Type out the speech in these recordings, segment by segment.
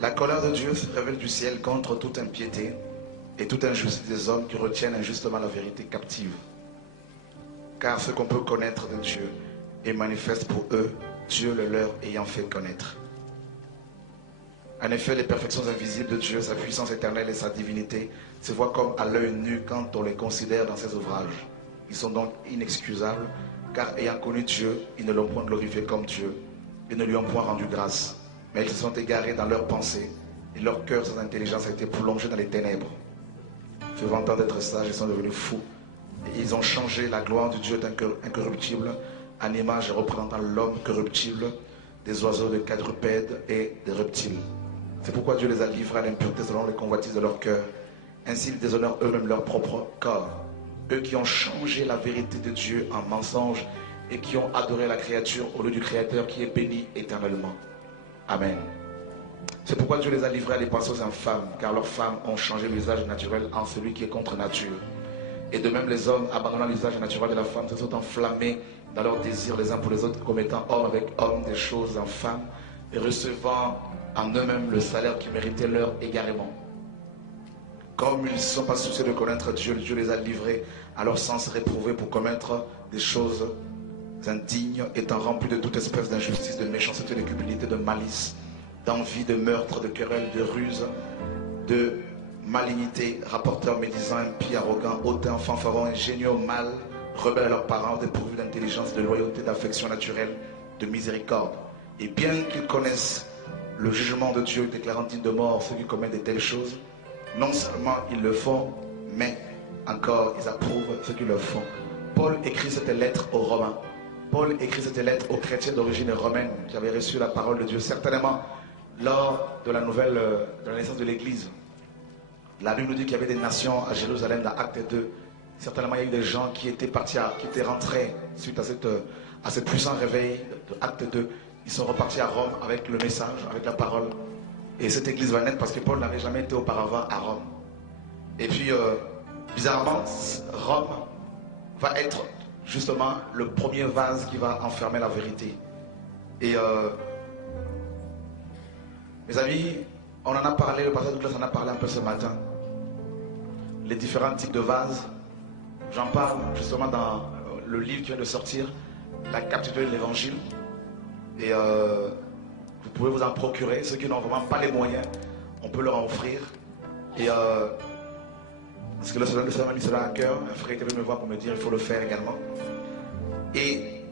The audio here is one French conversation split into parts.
La colère de Dieu se révèle du ciel contre toute impiété et toute injustice des hommes qui retiennent injustement la vérité captive. Car ce qu'on peut connaître de Dieu est manifeste pour eux, Dieu le leur ayant fait connaître. En effet, les perfections invisibles de Dieu, sa puissance éternelle et sa divinité se voient comme à l'œil nu quand on les considère dans ses ouvrages. Ils sont donc inexcusables, car ayant connu Dieu, ils ne l'ont point glorifié comme Dieu, et ne lui ont point rendu grâce. Mais ils se sont égarés dans leurs pensées, et leur cœur sans intelligence a été plongé dans les ténèbres. Se vantant d'être sages, ils sont devenus fous, et ils ont changé la gloire du Dieu incorruptible en image représentant l'homme corruptible, des oiseaux, des quadrupèdes et des reptiles. C'est pourquoi Dieu les a livrés à l'impureté selon les convoitises de leur cœur. Ainsi ils déshonorent eux-mêmes leur propre corps. Eux qui ont changé la vérité de Dieu en mensonge et qui ont adoré la créature au lieu du Créateur qui est béni éternellement. Amen. C'est pourquoi Dieu les a livrés à des pensées infâmes, car leurs femmes ont changé l'usage naturel en celui qui est contre nature. Et de même les hommes, abandonnant l'usage naturel de la femme, se sont enflammés dans leurs désirs les uns pour les autres, commettant homme avec homme des choses infâmes et recevant en eux-mêmes le salaire qui méritait leur égarement. Comme ils ne se sont pas souciés de connaître Dieu, Dieu les a livrés à leur sens réprouvé pour commettre des choses indignes, étant remplis de toute espèce d'injustice, de méchanceté, de cupidité, de malice, d'envie, de meurtre, de querelle, de ruse, de malignité, rapporteurs, médisants, impies, arrogants, hautains, fanfarons, ingénieux, mal, rebelles à leurs parents, dépourvus d'intelligence, de loyauté, d'affection naturelle, de miséricorde. Et bien qu'ils connaissent le jugement de Dieu déclarant digne de mort ceux qui commettent de telles choses, non seulement ils le font, mais encore ils approuvent ceux qui le font. Paul écrit cette lettre aux Romains. Paul écrit cette lettre aux chrétiens d'origine romaine qui avaient reçu la parole de Dieu, certainement lors de la naissance de l'Église. La Bible nous dit qu'il y avait des nations à Jérusalem dans Acte 2. Certainement il y a eu des gens qui étaient rentrés suite à ce puissant réveil de Acte 2. Ils sont repartis à Rome avec le message, avec la parole. Et cette église va naître parce que Paul n'avait jamais été auparavant à Rome. Et puis, bizarrement, Rome va être justement le premier vase qui va enfermer la vérité. Et mes amis, on en a parlé, le pasteur Douglas en a parlé un peu ce matin. Les différents types de vases. J'en parle justement dans le livre qui vient de sortir, La captivité de l'évangile. Et vous pouvez vous en procurer. Ceux qui n'ont vraiment pas les moyens, on peut leur en offrir. Et parce que le Seigneur m'a mis cela à cœur, un frère qui veut me voir pour me dire il faut le faire également. Et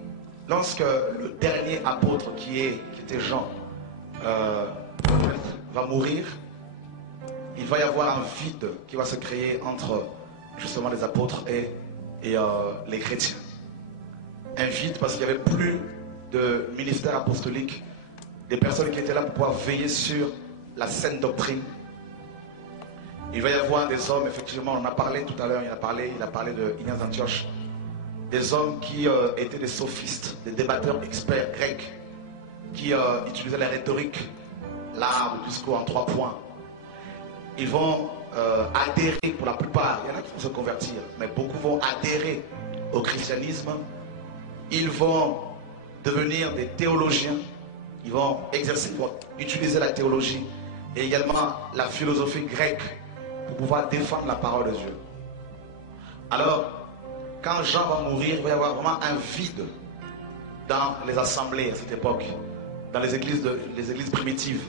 lorsque le dernier apôtre qui était Jean va mourir, il va y avoir un vide qui va se créer entre justement les apôtres et les chrétiens. Un vide parce qu'il n'y avait plus de ministère apostolique, des personnes qui étaient là pour pouvoir veiller sur la saine doctrine. Il va y avoir des hommes, effectivement, on en a parlé tout à l'heure, il a parlé de Ignace d'Antioche, des hommes qui étaient des sophistes, des débatteurs experts grecs, qui utilisaient la rhétorique, l'art, le discours en 3 points. Ils vont adhérer pour la plupart, il y en a qui vont se convertir, mais beaucoup vont adhérer au christianisme. Ils vont devenir des théologiens, ils vont utiliser la théologie et également la philosophie grecque pour pouvoir défendre la parole de Dieu. Alors, quand Jean va mourir, il va y avoir vraiment un vide dans les assemblées à cette époque, dans les églises primitives.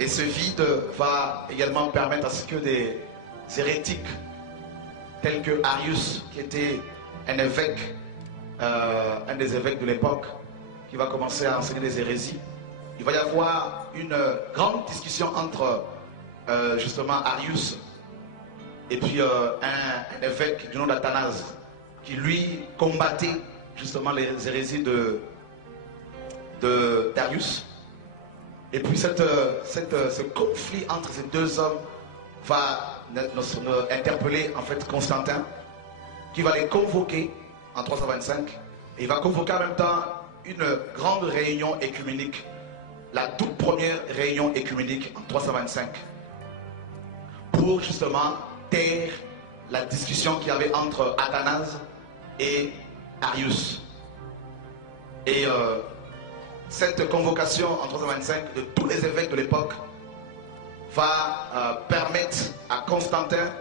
Et ce vide va également permettre à ce que des hérétiques tels que Arius, qui était un évêque, un des évêques de l'époque, qui va commencer à enseigner des hérésies. Il va y avoir une grande discussion entre justement Arius et puis un évêque du nom d'Athanase qui lui combattait justement les hérésies d'Arius. Et puis ce conflit entre ces deux hommes va interpeller en fait Constantin, qui va les convoquer en 325, et il va convoquer en même temps une grande réunion écuménique, la toute première réunion écuménique en 325, pour justement taire la discussion qu'il y avait entre Athanase et Arius. Et cette convocation en 325 de tous les évêques de l'époque va permettre à Constantin,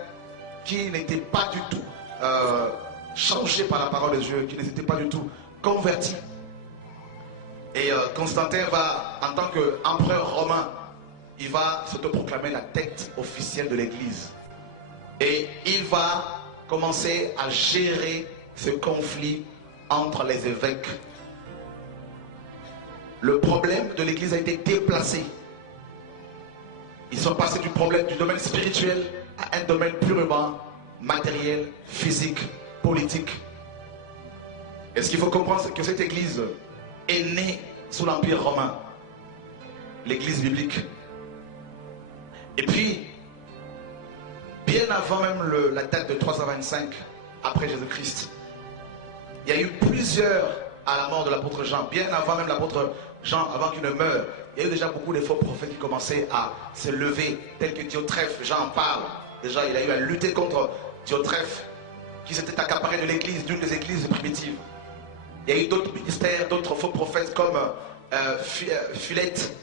qui n'était pas du tout changé par la parole de Dieu, qui n'était pas du tout converti. Et Constantin va, en tant qu'empereur romain, il va s'autoproclamer la tête officielle de l'Église. Et il va commencer à gérer ce conflit entre les évêques. Le problème de l'Église a été déplacé. Ils sont passés du domaine spirituel à un domaine purement matériel, physique, politique. Et ce qu'il faut comprendre, c'est que cette Église est née sous l'Empire romain, l'Église biblique. Et puis, bien avant même la date de 325 après Jésus-Christ, il y a eu plusieurs, à la mort de l'apôtre Jean, bien avant même l'apôtre Jean, avant qu'il ne meure, il y a eu déjà beaucoup de faux prophètes qui commençaient à se lever, tels que Diotrephe. Jean en parle. Déjà, il a eu à lutter contre Diotrephe, qui s'était accaparé de l'église, d'une des églises primitives. Il y a eu d'autres ministères, d'autres faux prophètes comme Philette,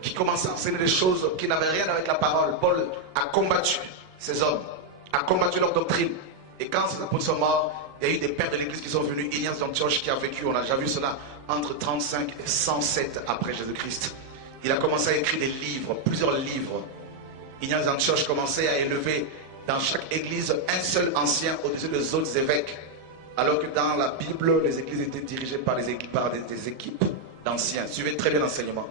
qui commençaient à enseigner des choses qui n'avaient rien avec la parole. Paul a combattu ces hommes, a combattu leur doctrine. Et quand ces apôtres sont morts, il y a eu des pères de l'église qui sont venus. Ignace d'Antioche qui a vécu, on a déjà vu cela, entre 35 et 107 après Jésus-Christ. Il a commencé à écrire des livres, plusieurs livres. Ignace d'Antioche commençait à élever dans chaque église un seul ancien au-dessus des autres évêques. Alors que dans la Bible, les églises étaient dirigées par des équipes d'anciens. Suivez très bien l'enseignement.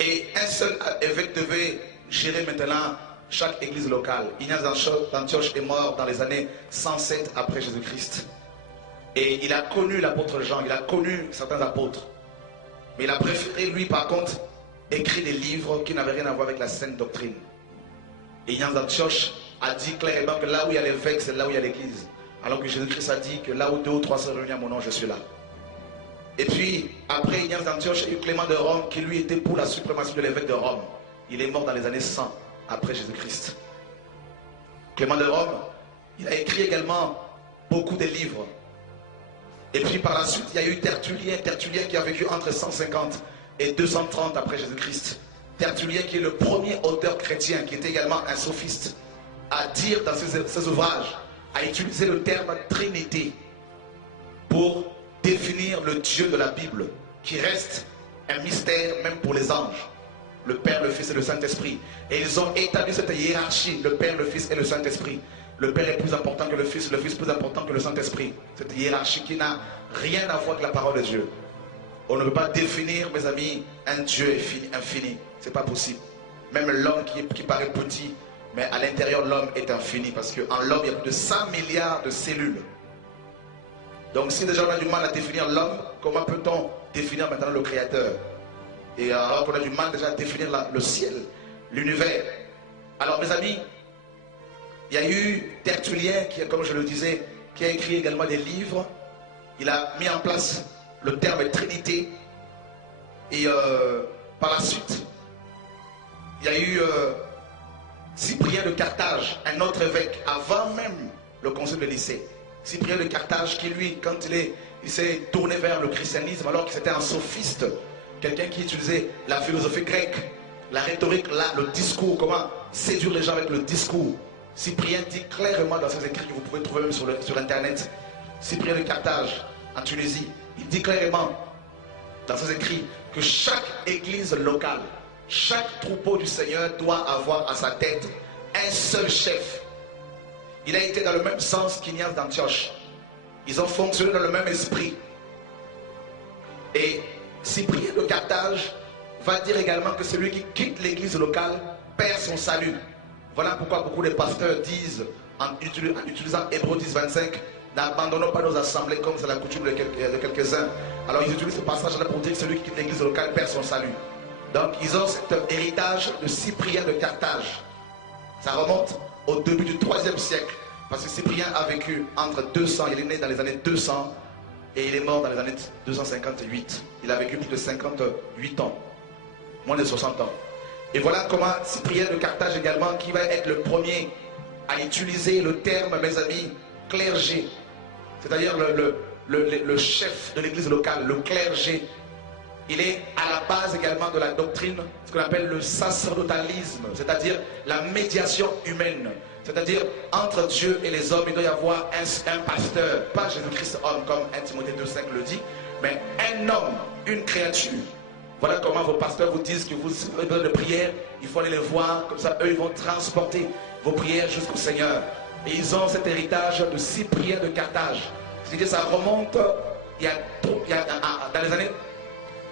Et un seul évêque devait gérer maintenant chaque église locale. Ignace d'Antioche est mort dans les années 107 après Jésus-Christ. Et il a connu l'apôtre Jean, il a connu certains apôtres. Mais il a préféré, lui, par contre, écrire des livres qui n'avaient rien à voir avec la sainte doctrine. Et Ignace d'Antioche a dit clairement que là où il y a l'évêque, c'est là où il y a l'église. Alors que Jésus-Christ a dit que là où 2 ou 3 sont réunis à mon nom, je suis là. Et puis, après Ignace d'Antioche, il y a eu Clément de Rome, qui lui était pour la suprématie de l'évêque de Rome. Il est mort dans les années 100 après Jésus-Christ. Clément de Rome, il a écrit également beaucoup de livres. Et puis par la suite, il y a eu Tertullien qui a vécu entre 150 et 230 après Jésus-Christ. Tertullien qui est le premier auteur chrétien, qui était également un sophiste, à dire dans ses ouvrages, à utiliser le terme Trinité pour définir le Dieu de la Bible, qui reste un mystère même pour les anges. Le Père, le Fils et le Saint-Esprit. Et ils ont établi cette hiérarchie, le Père, le Fils et le Saint-Esprit. Le Père est plus important que le Fils plus important que le Saint-Esprit. Cette hiérarchie qui n'a rien à voir avec la parole de Dieu. On ne peut pas définir, mes amis, un Dieu infini. Ce n'est pas possible. Même l'homme qui paraît petit, mais à l'intérieur, l'homme est infini. Parce qu'en l'homme, il y a plus de 100 milliards de cellules. Donc si déjà on a du mal à définir l'homme, comment peut-on définir maintenant le Créateur? Et alors qu'on a du mal déjà à définir le ciel, l'univers. Alors mes amis, il y a eu Tertullien, qui, comme je le disais, qui a écrit également des livres. Il a mis en place le terme Trinité. Et par la suite, il y a eu Cyprien de Carthage, un autre évêque, avant même le concile de Nicée. Cyprien de Carthage qui lui, quand il s'est tourné vers le christianisme, alors qu'il était un sophiste, quelqu'un qui utilisait la philosophie grecque, la rhétorique, le discours, comment séduire les gens avec le discours. Cyprien dit clairement dans ses écrits que vous pouvez trouver même sur Internet, Cyprien de Carthage, en Tunisie, il dit clairement dans ses écrits que chaque église locale, chaque troupeau du Seigneur doit avoir à sa tête un seul chef. Il a été dans le même sens qu'Ignace d'Antioche. Ils ont fonctionné dans le même esprit. Et Cyprien de Carthage va dire également que celui qui quitte l'église locale perd son salut. Voilà pourquoi beaucoup de pasteurs disent, en utilisant Hébreux 10, 25, n'abandonnons pas nos assemblées comme c'est la coutume de quelques-uns. Alors ils utilisent ce passage-là pour dire que celui qui quitte l'église locale perd son salut. Donc ils ont cet héritage de Cyprien de Carthage. Ça remonte au début du 3e siècle. Parce que Cyprien a vécu entre 200, il est né dans les années 200 et il est mort dans les années 258. Il a vécu plus de 58 ans, moins de 60 ans. Et voilà comment Cyprien de Carthage également, qui va être le premier à utiliser le terme, mes amis, clergé. C'est-à-dire le chef de l'église locale, le clergé. Il est à la base également de la doctrine, ce qu'on appelle le sacerdotalisme, c'est-à-dire la médiation humaine. C'est-à-dire, entre Dieu et les hommes, il doit y avoir un pasteur, pas Jésus-Christ homme, comme 1 Timothée 2,5 le dit, mais un homme, une créature. Voilà comment vos pasteurs vous disent que vous avez besoin de prière, il faut aller les voir, comme ça, eux, ils vont transporter vos prières jusqu'au Seigneur. Et ils ont cet héritage de 6 prières de Carthage. C'est-à-dire, ça remonte dans les années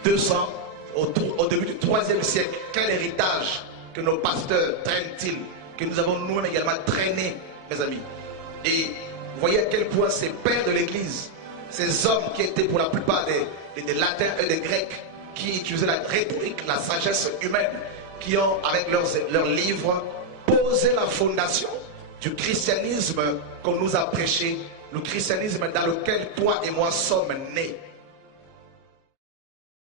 200, au début du 3e siècle. Quel héritage que nos pasteurs traînent-ils, que nous avons nous-mêmes également traîné, mes amis. Et vous voyez à quel point ces pères de l'église, ces hommes qui étaient pour la plupart des latins et des grecs, qui utilisaient la rhétorique, la sagesse humaine, qui ont, avec leurs livres, posé la fondation du christianisme qu'on nous a prêché, le christianisme dans lequel toi et moi sommes nés.